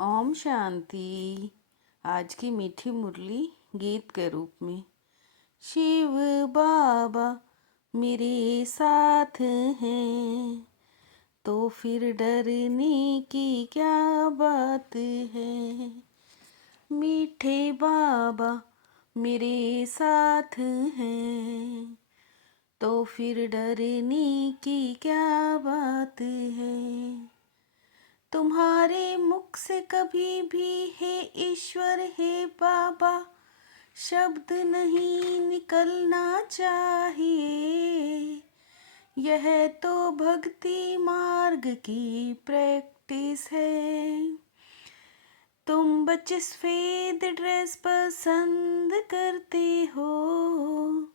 ओम शांति। आज की मीठी मुरली गीत के रूप में। शिव बाबा मेरे साथ हैं, तो फिर डरने की क्या बात है। मीठे बाबा मेरे साथ हैं, तो फिर डरने की क्या बात है। तुम्हारे मुख से कभी भी हे ईश्वर हे बाबा शब्द नहीं निकलना चाहिए। यह तो भक्ति मार्ग की प्रैक्टिस है। तुम बच्चे सफेद ड्रेस पसंद करते हो,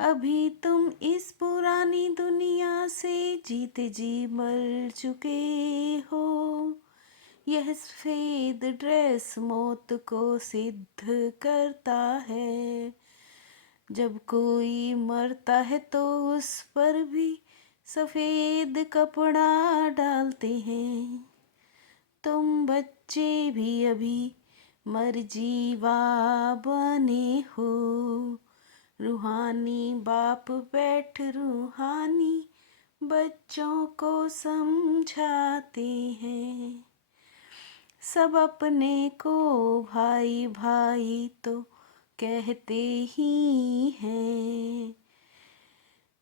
अभी तुम इस पुरानी दुनिया से जीते जी मर चुके हो। यह सफेद ड्रेस मौत को सिद्ध करता है। जब कोई मरता है तो उस पर भी सफेद कपड़ा डालते हैं। तुम बच्चे भी अभी मरजीवा बने हो। रूहानी बाप बैठ रूहानी बच्चों को समझाते हैं। सब अपने को भाई भाई तो कहते ही हैं।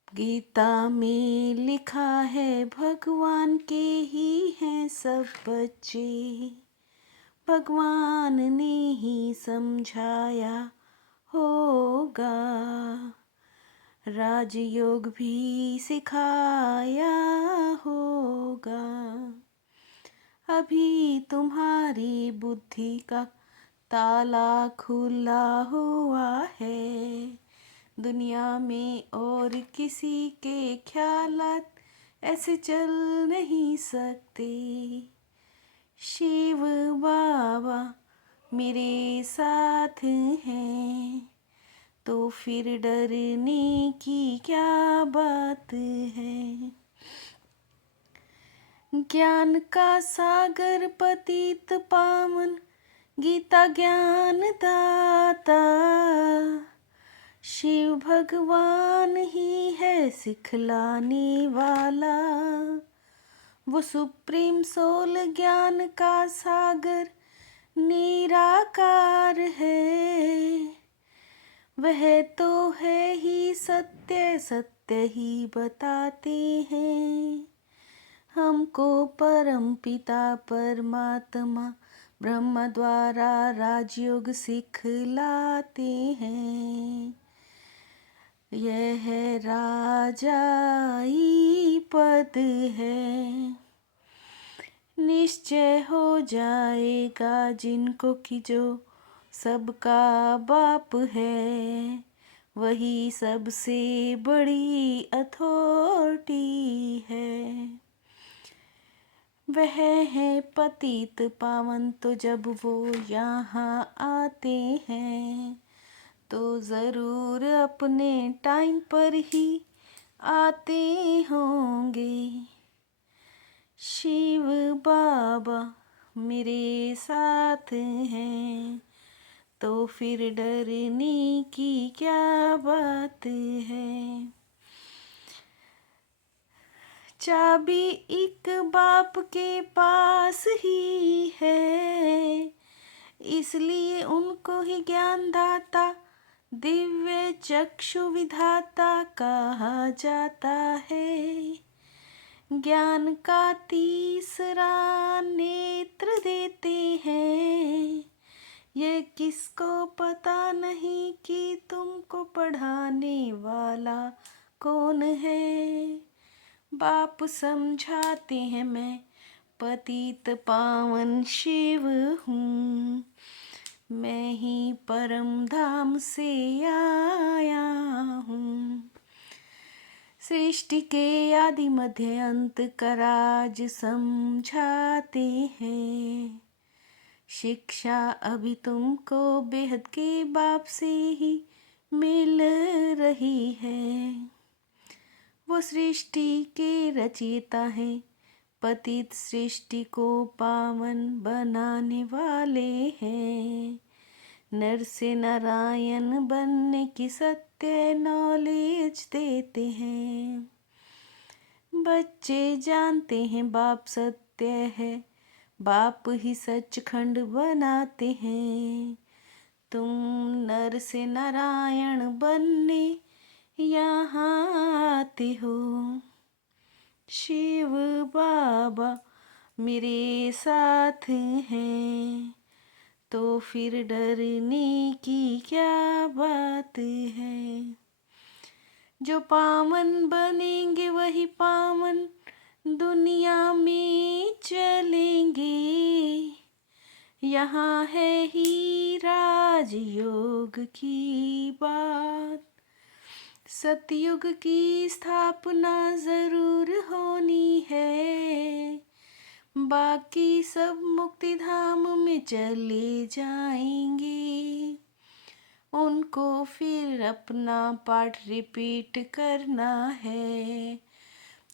गीता में लिखा है भगवान के ही हैं सब बच्चे। भगवान ने ही समझाया होगा, राजयोग भी सिखाया होगा। अभी तुम्हारी बुद्धि का ताला खुला हुआ है। दुनिया में और किसी के ख्यालात ऐसे चल नहीं सकते। शिव बाबा मेरे साथ हैं, तो फिर डरने की क्या बात है। ज्ञान का सागर पतित पावन गीता ज्ञान दाता। शिव भगवान ही है सिखलाने वाला। वो सुप्रीम सोल ज्ञान का सागर निराकार है। वह तो है ही सत्य, सत्य ही बताते हैं। हमको परम पिता परमात्मा ब्रह्म द्वारा राजयोग सिखलाते हैं। यह राजाई पद है, निश्चय हो जाएगा जिनको कि जो सबका बाप है। वही सबसे बड़ी अथॉरिटी है। वह है पतित पावन, तो जब वो यहाँ आते हैं तो ज़रूर अपने टाइम पर ही आते होंगे। शिव बाबा मेरे साथ हैं, तो फिर डरने की क्या बात है। चाबी एक बाप के पास ही है, इसलिए उनको ही ज्ञान दाता दिव्य चक्षु विधाता कहा जाता है। ज्ञान का तीसरा नेत्र देते हैं। ये किसको पता नहीं कि तुमको पढ़ाने वाला कौन है। बाप समझाते हैं मैं पतित पावन शिव हूँ। मैं ही परम धाम से आया हूँ। सृष्टि के आदि मध्य अंत का राज समझाते हैं। शिक्षा अभी तुमको बेहद के बाप से ही मिल रही है। वो सृष्टि के रचयिता हैं, पतित सृष्टि को पावन बनाने वाले हैं। नर से नारायण बनने की सत्य नॉलेज देते हैं। बच्चे जानते हैं बाप सत्य है, बाप ही सचखंड बनाते हैं। तुम नर से नारायण बनने यहाँ आते हो। शिव बाबा मेरे साथ हैं, तो फिर डरने की क्या बात है। जो पावन बनेंगे वही पावन दुनिया में चलेंगे। यहाँ है ही राजयोग की बात। सतयुग की स्थापना जरूर होनी है, बाकी सब मुक्ति धाम में चले जाएंगे। उनको फिर अपना पाठ रिपीट करना है।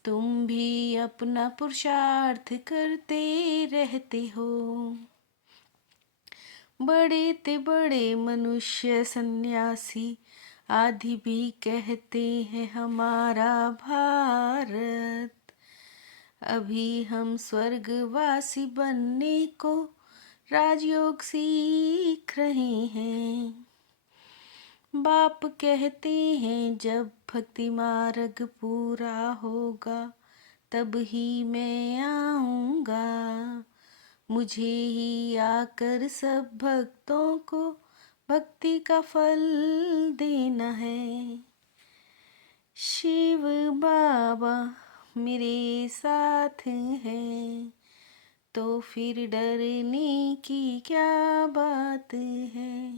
तुम भी अपना पुरुषार्थ करते रहते हो। बड़े ते बड़े मनुष्य सन्यासी आदि भी कहते हैं हमारा भारत। अभी हम स्वर्गवासी बनने को राजयोग सीख रहे हैं। बाप कहते हैं जब भक्ति मार्ग पूरा होगा तब ही मैं आऊँगा। मुझे ही आकर सब भक्तों को भक्ति का फल देना है। शिव बाबा मेरे साथ हैं, तो फिर डरने की क्या बात है।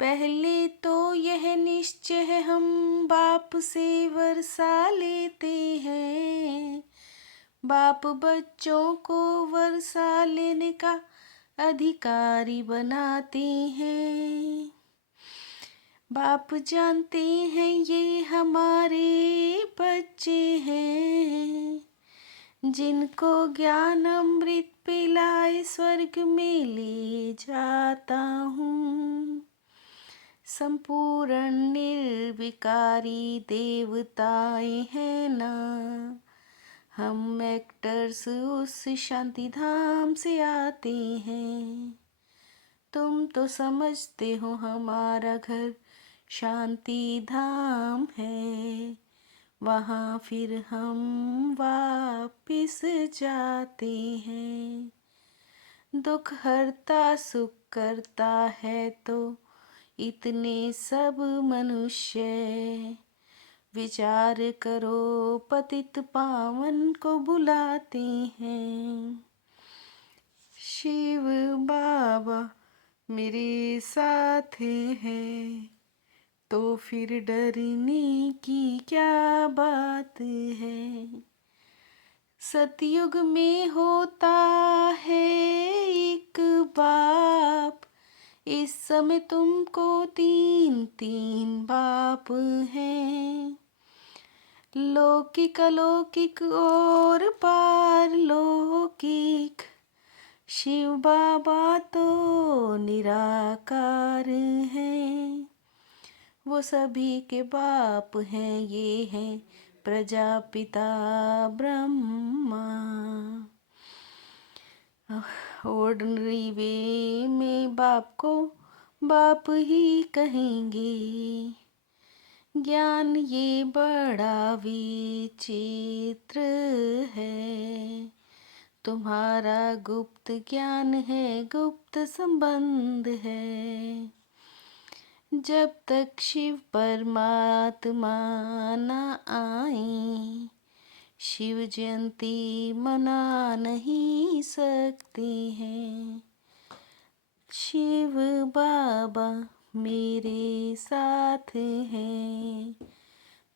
पहले तो यह निश्चय है हम बाप से वर्षा लेते हैं। बाप बच्चों को वर्षा लेने का अधिकारी बनाते हैं। बाप जानते हैं ये हमारे बच्चे हैं, जिनको ज्ञान अमृत पिलाए स्वर्ग में ले जाता हूँ। संपूर्ण निर्विकारी देवताएं हैं ना, हम एक्टर्स उस शांति धाम से आते हैं। तुम तो समझते हो हमारा घर शांति धाम है, वहाँ फिर हम वापिस जाते हैं। दुख हरता सुख करता है तो इतने सब मनुष्य, विचार करो पतित पावन को बुलाते हैं। शिव बाबा मेरे साथ हैं, तो फिर डरने की क्या बात है। सतयुग में होता है एक बाप, इस समय तुमको तीन तीन बाप हैं। लौकिक अलौकिक और पारलौकिक। शिव बाबा तो निराकार हैं, वो सभी के बाप हैं। ये हैं प्रजापिता ब्रह्मा। ऑर्डिनरी वे में बाप को बाप ही कहेंगे। ज्ञान ये बड़ा विचित्र है, तुम्हारा गुप्त ज्ञान है, गुप्त संबंध है। जब तक शिव परमात्मा न आए, शिव जयंती मना नहीं सकते हैं। शिव बाबा मेरे साथ हैं,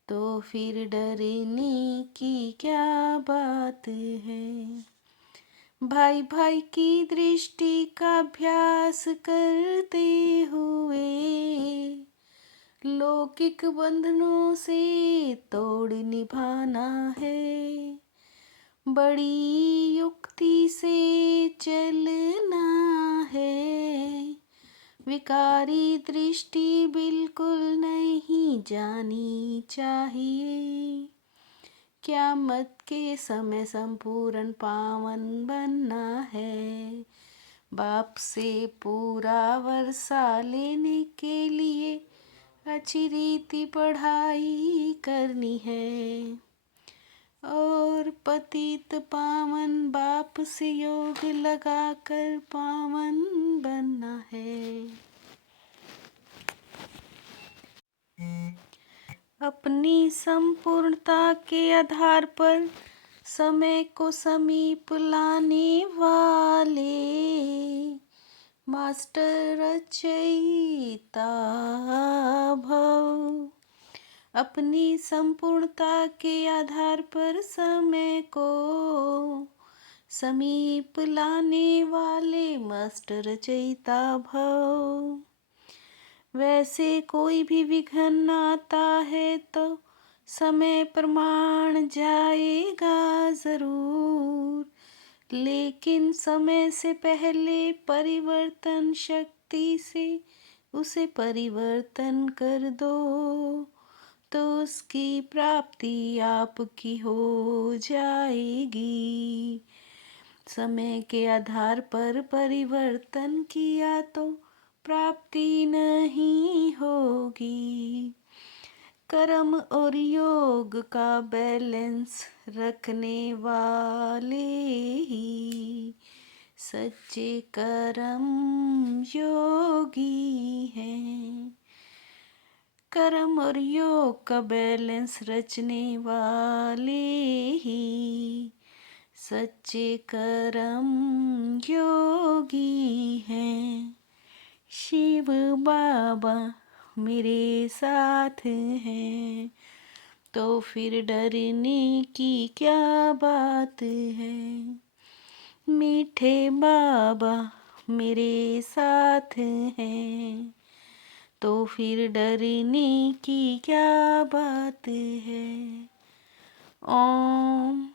तो फिर डरने की क्या बात है। भाई भाई की दृष्टि का अभ्यास करते हुए लौकिक बंधनों से तोड़ निभाना है। बड़ी युक्ति से चलना है, विकारी दृष्टि बिल्कुल नहीं जानी चाहिए। क़यामत के समय संपूर्ण पावन बनना है, बाप से पूरा वर्षा लेने के लिए अच्छी रीति पढ़ाई करनी है, और पतित पावन बाप से योग लगाकर पावन बनना है। अपनी संपूर्णता के आधार पर समय को समीप लाने वाले मास्टर रचयिता भव। अपनी संपूर्णता के आधार पर समय को समीप लाने वाले मास्टर रचयिता भव। वैसे कोई भी विघ्न आता है तो समय प्रमाण जाएगा जरूर, लेकिन समय से पहले परिवर्तन शक्ति से उसे परिवर्तन कर दो, तो उसकी प्राप्ति आपकी हो जाएगी। समय के आधार पर परिवर्तन किया तो प्राप्ति नहीं होगी। कर्म और योग का बैलेंस रखने वाले ही सच्चे कर्म योगी हैं। कर्म और योग का बैलेंस रचने वाले ही सच्चे कर्म योगी हैं। शिव बाबा मेरे साथ हैं, तो फिर डरने की क्या बात है। मीठे बाबा मेरे साथ हैं, तो फिर डरने की क्या बात है। ओम